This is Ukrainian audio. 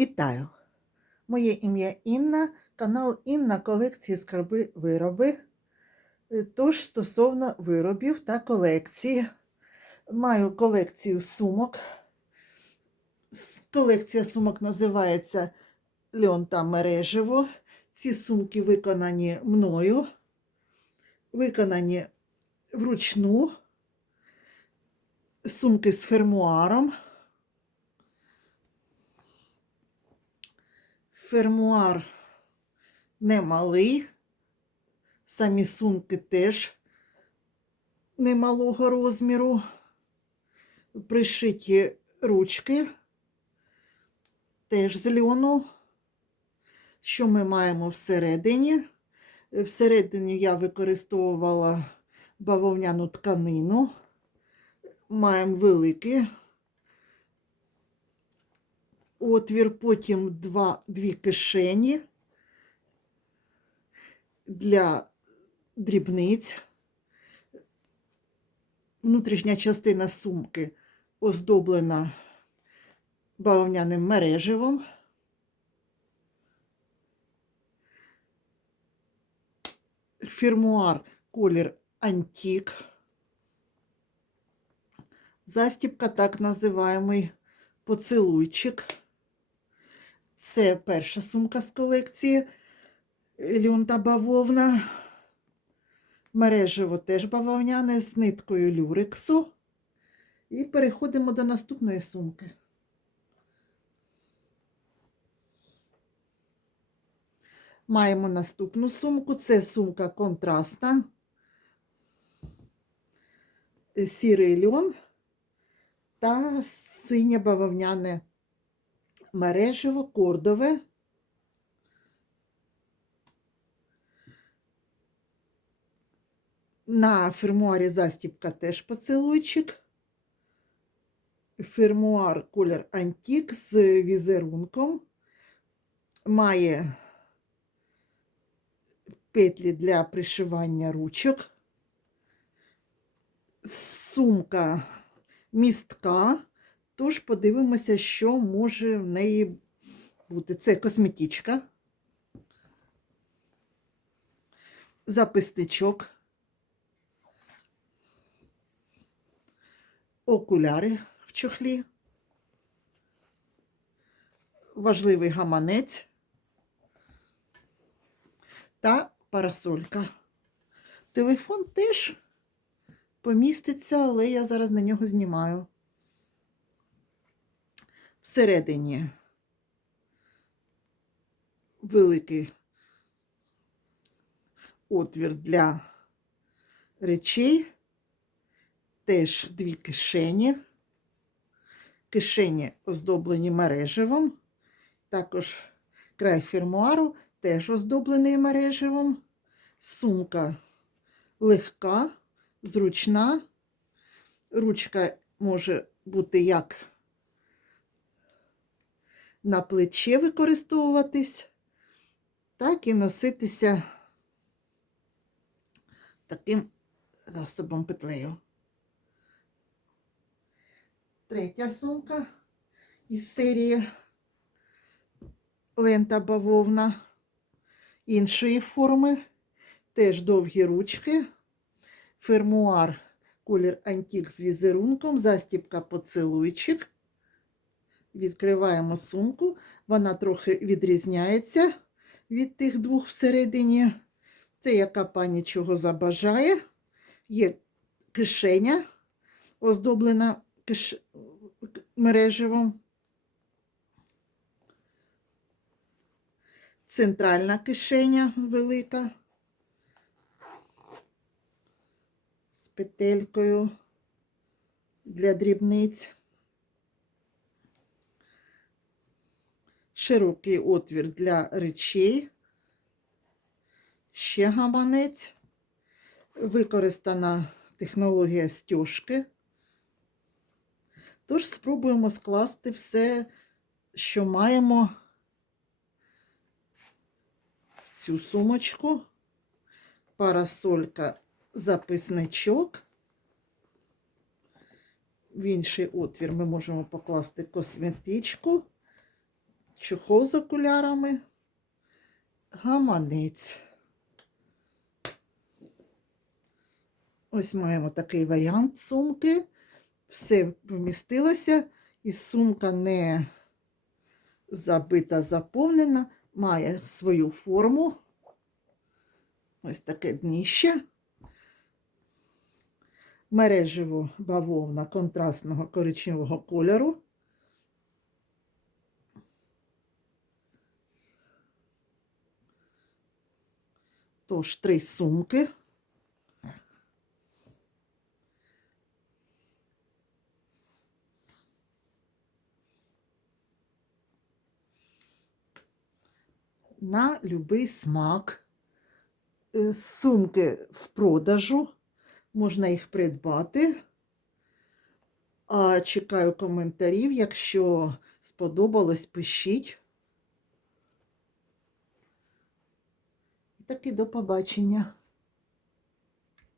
Вітаю! Моє ім'я Інна, канал Інна колекції скарби вироби. Е, Тож стосовно виробів та колекції. Маю колекцію сумок. Колекція сумок називається Льон та мережево. Ці сумки виконані мною, виконані вручну. Сумки з фермуаром. Фермуар немалий. Самі сумки теж немалого розміру. Пришиті ручки теж з льону. Що ми маємо всередині? Всередині я використовувала бавовняну тканину. Маємо великий отвір, потім два, дві кишені для дрібниць. Внутрішня частина сумки оздоблена бавовняним мереживом. Фірмуар колір антік. Застібка, так називаємий поцілуйчик. Це перша сумка з колекції Люн та бавовна. Мережево теж бавовняне з ниткою люрексу. І переходимо до наступної сумки. Маємо наступну сумку. Це сумка контрастна. Сірий льон та синє бавовняне мережево кордове. На фермуарі застібка теж поцілуйчик. Фермуар колір антік з візерунком. Має петлі для пришивання ручок. Сумка містка. Тож подивимося, що може в неї бути. Це косметичка, записничок, окуляри в чохлі, важливий гаманець та парасолька. Телефон теж поміститься, але я зараз на нього знімаю. Всередині великий отвір для речей, теж дві кишені. Кишені оздоблені мереживом, також край фермуару теж оздоблений мереживом. Сумка легка, зручна. Ручка може бути як на плече використовуватись, так і носитися таким засобом петлею. Третя сумка із серії лента бавовна іншої форми, теж довгі ручки, фермуар колір антік з візерунком, застібка поцілуйчик. Відкриваємо сумку, вона трохи відрізняється від тих двох всередині. Це яка пані чого забажає. Є кишеня, оздоблена киш... мереживом. Центральна кишеня велика. З петелькою для дрібниць. Широкий отвір для речей, ще гаманець, використана технологія стяжки. Тож спробуємо скласти все, що маємо. В цю сумочку, парасолька, записничок. В інший отвір ми можемо покласти косметичку чохол з окулярами, гаманець. Ось маємо такий варіант сумки. Все вмістилося, і сумка не забита, заповнена, має свою форму. Ось таке дніще. Мережево бавовна контрастного коричневого кольору. Тож три сумки. На любий смак. Е, Сумки в продажу. Можна їх придбати. А чекаю коментарів. Якщо сподобалось, пишіть. Таки до побачення.